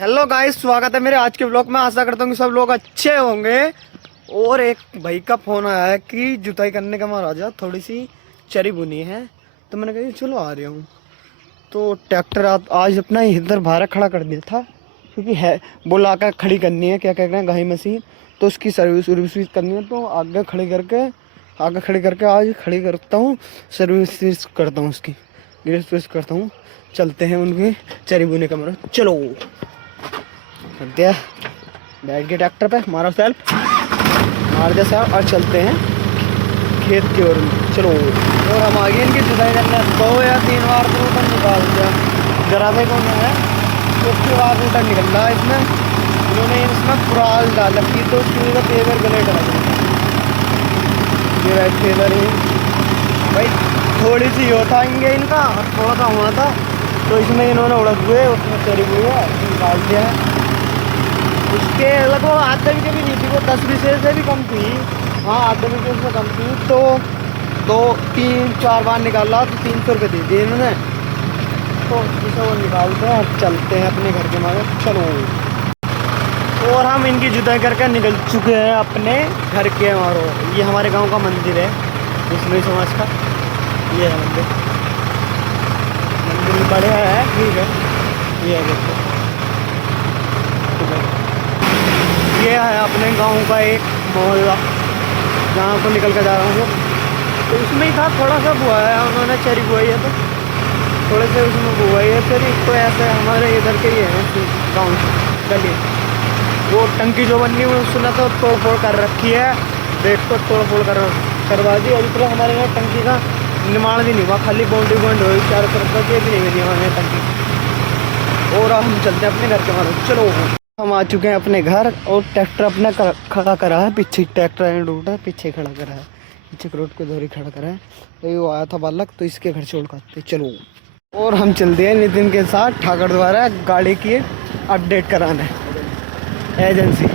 Hello guys, स्वागत है मेरे आज के ब्लॉग में। आशा करता हूँ कि सब लोग अच्छे होंगे। और एक भाई का फोन आया है कि जुताई करने का महाराजा थोड़ी सी चरी बुनी है, तो मैंने कहा चलो आ रहा हूँ। तो ट्रैक्टर आज अपना इधर बाहर खड़ा कर दिया था, क्योंकि है बोला कर खड़ी करनी है, क्या कहते हैं घाई मशीन, तो उसकी सर्विस करनी है। तो आगे खड़ी करके आज खड़ी करता हूँ, सर्विस करता हूँ, उसकी सर्विस करता हूँ। चलते हैं उनकी चरी बुने का मेरा। चलो दिया, बैठ गए ट्रैक्टर पे, मारो सेल्फ, मार दिया सेल्फ और चलते हैं खेत की ओर। चलो, और हम आगे इनकी जुताई करने 2 या 3 बार तो ऊपर निकाल दिया, जरा से कौन है तो उसके बाद ऊपर निकल रहा है। इसमें उन्होंने इसमें पुराल डाल रखी, तो उसकी वजह से पेपर गले डाल ये बैठे इधर ही भाई। थोड़ी सी होता इनका थोड़ा सा हुआ था, तो इसमें इन्होंने उड़क हुए, उसमें चरी हुई है, निकाल दिया है। उसके लगभग आधे बीघे भी नहीं थी, वो 10-20 से भी कम थी। हाँ, आधे बीघे से कम थी। तो 2-3-4 बार निकाला तो 300 रुपये दे दिए इन्होंने। तो जिसे वो निकालते हैं, चलते हैं अपने घर के मारे। चलो, और हम इनकी जुताई करके निकल चुके हैं अपने घर के मारो। ये हमारे गांव का मंदिर है, मुस्लिम समाज का। ये है मंदिर बढ़िया है, ठीक है। ये है देखो, ये है अपने गांव का एक मोहल्ला जहाँ को निकल कर जा रहा हूँ। तो उसमें ही था, थोड़ा सा बुआ है, उन्होंने चरी बुआई है, तो थोड़े से उसमें बुआई है। फिर एक तो ऐसे हमारे इधर के ही है गाँव गली, वो टंकी जो बननी हुई उसने तो तोड़ फोड़ कर रखी है। देख तो तोड़ फोड़ करवा दी। अभी तक हमारे यहाँ टंकी का निर्माण भी नहीं हुआ, खाली बाउंड्री हुई चारों तरफ का, भी नहीं हुई हमारे टंकी। और हम चलते हैं अपने घर के मारो। चलो, हम आ चुके हैं अपने घर, और ट्रैक्टर अपना खड़ा करा है पीछे। ट्रैक्टर एंड रूट है, पीछे खड़ा करा है, पीछे रोड के दौरी खड़ा करा है। तो वो आया था बालक, तो इसके घर छोड़ खाते। चलो, और हम चलते हैं नितिन के साथ ठाकर द्वारा गाड़ी की अपडेट कराने एजेंसी।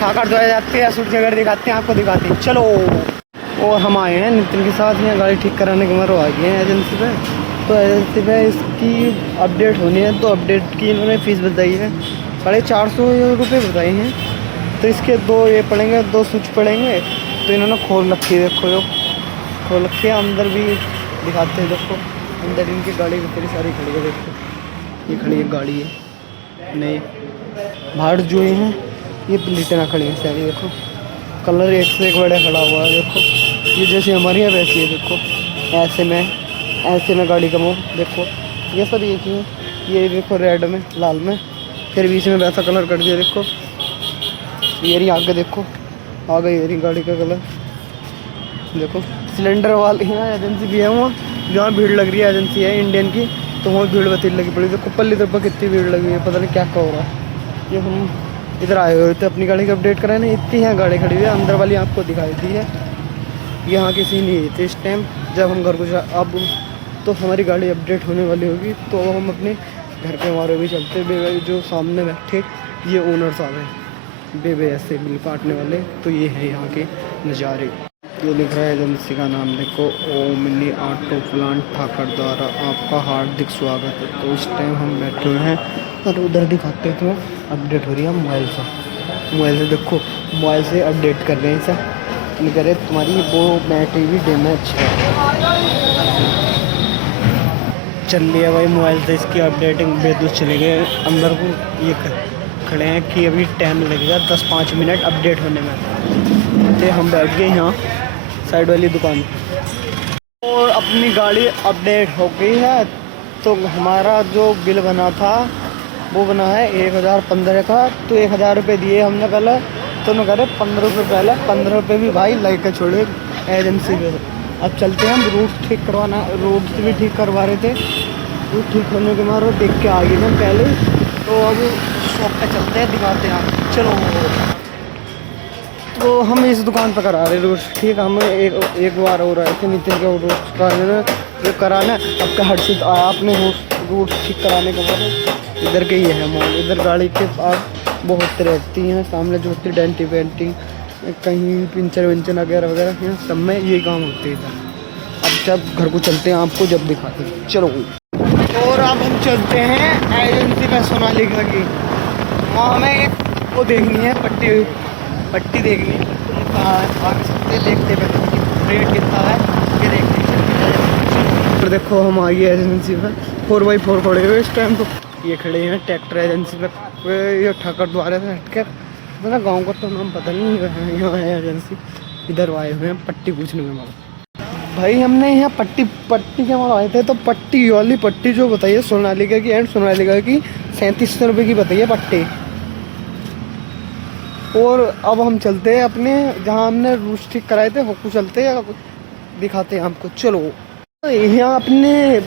ठाकर द्वारा जाते हैं, सूट जगह दिखाते हैं, आपको दिखाते हैं। चलो, और हम आए हैं नितिन के साथ यहाँ गाड़ी ठीक कराने के मारो आ गए हैं एजेंसी पे। तो एजेंसी पे इसकी अपडेट होनी है, तो अपडेट की इन्होंने फ़ीस बताई है 450 रुपये बताए हैं। तो इसके 2 ये पड़ेंगे, 2 स्विच पड़ेंगे। तो इन्होंने खोल रखी है, देखो यो खोल रखी है। अंदर भी दिखाते हैं, देखो अंदर इनकी गाड़ी कितनी सारी खड़ी है। देखो ये खड़ी एक गाड़ी है नहीं, बाहर जो ये हैं ये प्लेटें खड़ी हैं सारी। देखो कलर एक से एक बड़ा खड़ा हुआ है। देखो ये जैसे हमारी है वैसी है। देखो ऐसे में गाड़ी का मुँह देखो, ये सब एक ही है। ये देखो रेड में, लाल में, फिर बीच में वैसा कलर कर दिया। देखो ये रही आगे, देखो आगे ये रही गाड़ी का कलर। देखो सिलेंडर वाली है एजेंसी भी है वहाँ, जहाँ भीड़ लग रही है एजेंसी है इंडियन की, तो वहाँ भीड़ बती लगी पड़ी। देखो पल्ली तरफ कितनी भीड़ लगी है, पता नहीं क्या हो रहा है। ये हम इधर आए हुए थे अपनी गाड़ी का अपडेट कराने, इतनी है गाड़ी खड़ी हुई है। अंदर वाली आपको दिखाई दी है, यहाँ किसी नहीं थी इस टाइम जब हम घर को अब तो हमारी गाड़ी अपडेट होने वाली होगी। तो हम अपने घर के हमारे भी चलते। बेबे जो सामने बैठे ये ओनर साहब हैं, बेबे ऐसे बिल काटने वाले। तो ये है यहाँ के नज़ारे। ये लिख रहा है एजेंसी का नाम, देखो ओमनी ऑटो प्लांट ठाकर द्वारा आपका हार्दिक स्वागत है। तो इस टाइम हम बैठे हुए हैं, और उधर दिखाते हैं तो अपडेट हो रही है मोबाइल से। देखो मोबाइल से अपडेट कर रहे हैं सर, कह रहे तुम्हारी वो बैटरी भी डैमेज है। चल लिया भाई मोबाइल से इसकी अपडेटिंग। बेदूस चले गए अंदर को, ये खड़े हैं कि अभी टाइम लगेगा 10-5 मिनट अपडेट होने में। तो हम बैठ गए यहाँ साइड वाली दुकान, और अपनी गाड़ी अपडेट हो गई है। तो हमारा जो बिल बना था वो बना है 1015 का। तो 1000 रुपये दिए हमने पहले, तो मैं कह रहे 15 रुपये पहले, 15 रुपये भी भाई लाई के छोड़े एजेंसी पे। अब चलते हैं, हम रूट ठीक करवाना, रूट भी ठीक करवा रहे थे। रूट ठीक होने के मारो देख के आ गए हम पहले। तो अब शॉप पे चलते हैं, दिखाते हैं आप। चलो, तो हम इस दुकान पर करा रहे रूट ठीक। हम एक बार हो रहे थे नितिन के रूट का कराना। अब का हर्षित आया अपने रूट ठीक कराने के बाद। इधर के ही है मॉल, इधर गाड़ी के पास बहुत रहती हैं, सामने जो होती डेंटिंग वेंटिंग, कहीं पिंचर विंचर वगैरह वगैरह हैं, सब में यही काम होते हैं इधर। अब जब घर को चलते हैं, आपको जब दिखाते हैं। चलो, और अब हम चलते हैं एजेंसी पे सोनालिका की। वहाँ हमें एक वो देखनी है, पट्टी देखनी है। कहाँ है आगे सकते देखते पहले रेट कितना है ये देखते हैं। फिर देखो हम आ गए एजेंसी पे, 4x4 खड़े हुए इस टाइम तो। ये खड़े हैं ट्रैक्टर एजेंसी पे, ये ठाकर द्वारा से हट कर ना, गाँव का तो नाम पता नहीं है। यहाँ है एजेंसी, इधर आए हुए हैं पट्टी पूछने में हमारा। भाई हमने यहाँ पट्टी के वहाँ आए थे, तो पट्टी वाली पट्टी जो बताइए सोनालिका की, एंड सोनालिका की 3700 रुपये की बताइए पट्टी। और अब हम चलते हैं अपने जहाँ हमने रूट्स ठीक कराए थे, होकू चलते हैं, दिखाते हैं हमको। चलो यहाँ अपने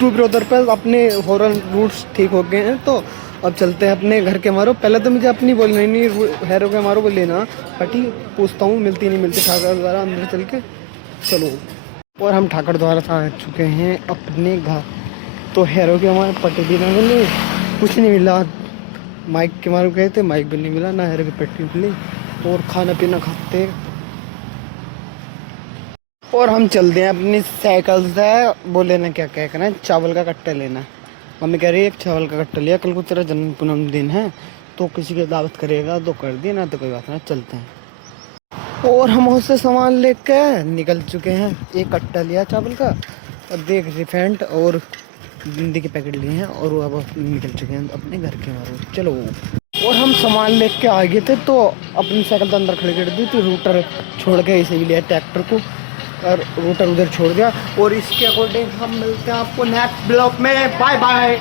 टू ब्रदर पर अपने हॉरन रूट्स ठीक हो गए हैं, तो अब चलते हैं अपने घर के मारो। पहले तो मुझे अपनी बोलनी नहीं, हैरो के मारो बोल लेना पट्टी, पूछता हूँ मिलती नहीं मिलती ठाकर द्वारा अंदर चल के। चलो, और हम ठाकर द्वारा आ चुके हैं अपने घर। तो हैरो के हमारे पट्टी भी नहीं मिली, कुछ नहीं मिला। माइक के मारो गए थे, माइक भी नहीं मिला, ना हैरो की पट्टी मिली। और खाना पीना खाते और हम चलते हैं अपनी साइकिल से। बोले ना क्या क्या करना है, चावल का कट्टा लेना है। मम्मी कह रही है एक चावल का कट्टा लिया, कल को तेरा जन्मदिन है तो किसी की दावत करेगा तो कर दिया, ना तो कोई बात नहीं, चलते हैं। और हम उससे सामान लेके निकल चुके हैं। एक कट्टा लिया चावल का और देख रिफेंट और बूंदी के पैकेट लिए हैं, और अब निकल चुके हैं अपने घर के बाहर। चलो, और हम सामान लेके आ गए थे, तो अपनी साइकिल तो अंदर खड़ी कर दी थी, रूटर छोड़ के इसे भी लिया ट्रैक्टर को, और रूटर उधर छोड़ दिया। और इसके अकॉर्डिंग हम मिलते हैं आपको नेक्स्ट ब्लॉग में। Bye bye.